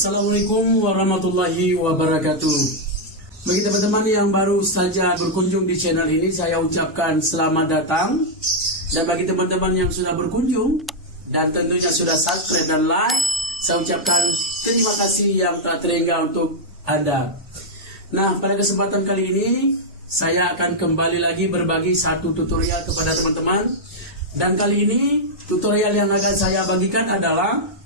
Assalamualaikum warahmatullahi wabarakatuh. Bagi teman-teman yang baru saja berkunjung di channel ini, saya ucapkan selamat datang. Dan bagi teman-teman yang sudah berkunjung dan tentunya sudah subscribe dan like, saya ucapkan terima kasih yang tak terhingga untuk Anda. Nah, pada kesempatan kali ini saya akan kembali lagi berbagi satu tutorial kepada teman-teman. Dan kali ini tutorial yang akan saya bagikan adalah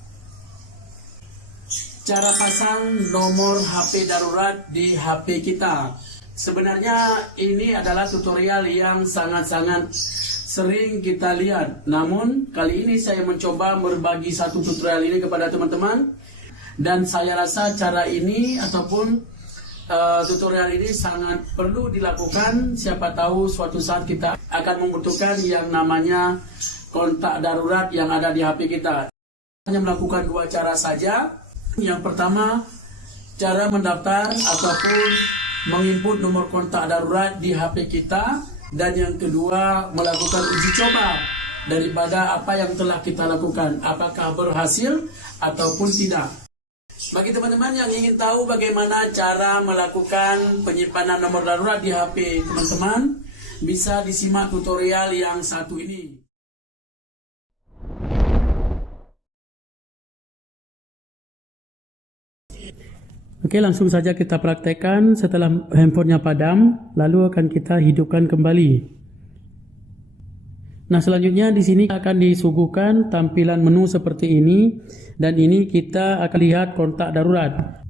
cara pasang nomor HP darurat di HP kita. Sebenarnya ini adalah tutorial yang sangat-sangat sering kita lihat. Namun kali ini saya mencoba berbagi satu tutorial ini kepada teman-teman. Dan saya rasa cara ini ataupun tutorial ini sangat perlu dilakukan. Siapa tahu suatu saat kita akan membutuhkan yang namanya kontak darurat yang ada di HP kita. Hanya melakukan dua cara saja. Yang pertama, cara mendaftar ataupun menginput nomor kontak darurat di HP kita. Dan yang kedua, melakukan uji coba daripada apa yang telah kita lakukan, apakah berhasil ataupun tidak. Bagi teman-teman yang ingin tahu bagaimana cara melakukan penyimpanan nomor darurat di HP teman-teman, bisa disimak tutorial yang satu ini. Oke, langsung saja kita praktekkan. Setelah handphonenya padam, lalu akan kita hidupkan kembali. Nah, selanjutnya di sini akan disuguhkan tampilan menu seperti ini, dan ini kita akan lihat kontak darurat.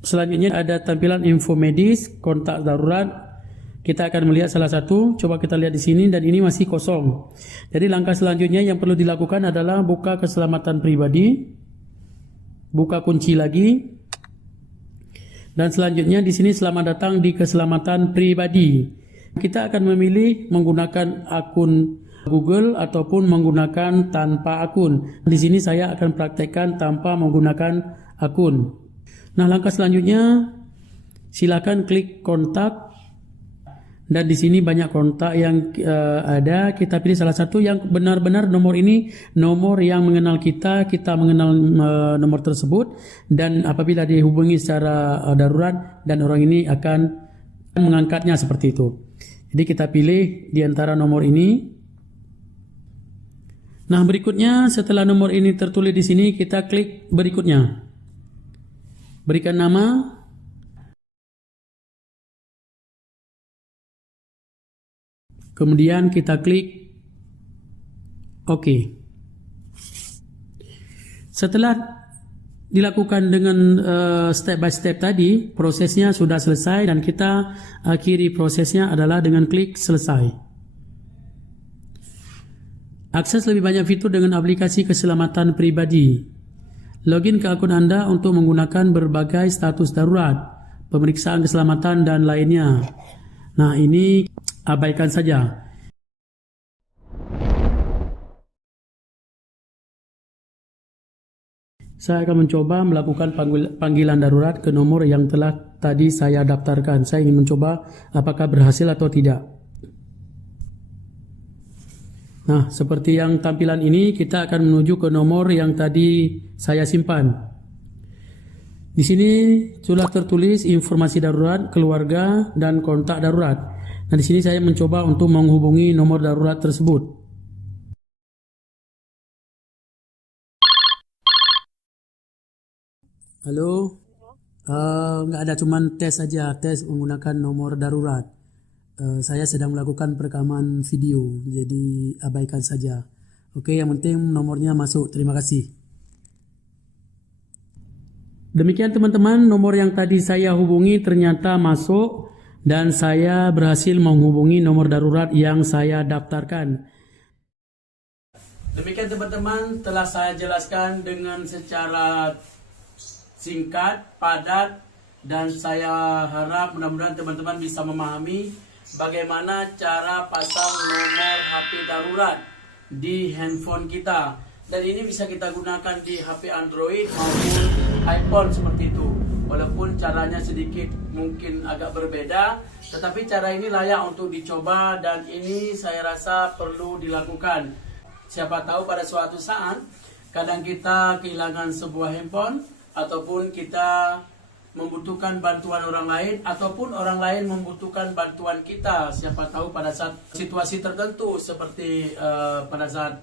Selanjutnya ada tampilan info medis, kontak darurat. Kita akan melihat salah satu. Coba kita lihat di sini, dan ini masih kosong. Jadi langkah selanjutnya yang perlu dilakukan adalah buka keselamatan pribadi, buka kunci lagi. Dan selanjutnya di sini selamat datang di keselamatan pribadi. Kita akan memilih menggunakan akun Google ataupun menggunakan tanpa akun. Di sini saya akan praktekkan tanpa menggunakan akun. Nah, langkah selanjutnya silakan klik kontak. Dan di sini banyak kontak yang ada. Kita pilih salah satu yang benar-benar nomor ini nomor yang mengenal kita mengenal nomor tersebut, dan apabila dihubungi secara darurat dan orang ini akan mengangkatnya seperti itu. Jadi kita pilih di antara nomor ini. Nah, berikutnya setelah nomor ini tertulis di sini, kita klik berikutnya. Berikan nama. Kemudian kita klik OK. Setelah dilakukan dengan step by step tadi, prosesnya sudah selesai, dan kita akhiri prosesnya adalah dengan klik selesai. Akses lebih banyak fitur dengan aplikasi keselamatan pribadi. Login ke akun Anda untuk menggunakan berbagai status darurat, pemeriksaan keselamatan, dan lainnya. Nah, ini abaikan saja. Saya akan mencoba melakukan panggilan darurat ke nomor yang telah tadi saya daftarkan. Saya ingin mencoba apakah berhasil atau tidak. Nah, seperti yang tampilan ini, kita akan menuju ke nomor yang tadi saya simpan. Di sini sudah tertulis informasi darurat, keluarga, dan kontak darurat. Nah, di sini saya mencoba untuk menghubungi nomor darurat tersebut. Halo? Nggak ada, cuman tes saja, tes menggunakan nomor darurat. Saya sedang melakukan perekaman video, jadi abaikan saja. Oke, yang penting nomornya masuk. Terima kasih. Demikian teman-teman, nomor yang tadi saya hubungi ternyata masuk, dan saya berhasil menghubungi nomor darurat yang saya daftarkan. Demikian teman-teman, telah saya jelaskan dengan secara singkat, padat, dan saya harap mudah-mudahan teman-teman bisa memahami bagaimana cara pasang nomor HP darurat di handphone kita. Dan ini bisa kita gunakan di HP Android maupun iPhone seperti itu. Walaupun caranya sedikit mungkin agak berbeda, tetapi cara ini layak untuk dicoba, dan ini saya rasa perlu dilakukan. Siapa tahu pada suatu saat kadang kita kehilangan sebuah handphone ataupun kita membutuhkan bantuan orang lain, ataupun orang lain membutuhkan bantuan kita. Siapa tahu pada saat situasi tertentu seperti pada saat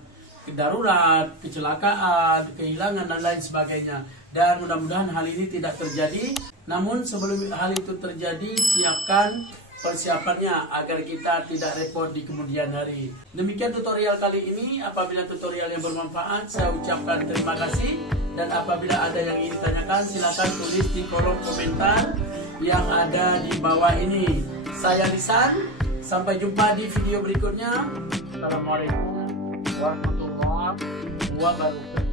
darurat, kecelakaan, kehilangan dan lain sebagainya. Dan mudah-mudahan hal ini tidak terjadi. Namun sebelum hal itu terjadi, siapkan persiapannya agar kita tidak repot di kemudian hari. Demikian tutorial kali ini. Apabila tutorial yang bermanfaat, saya ucapkan terima kasih. Dan apabila ada yang ingin ditanyakan, silakan tulis di kolom komentar yang ada di bawah ini. Saya Lisan, sampai jumpa di video berikutnya. Assalamualaikum warahmatullahi wabarakatuh.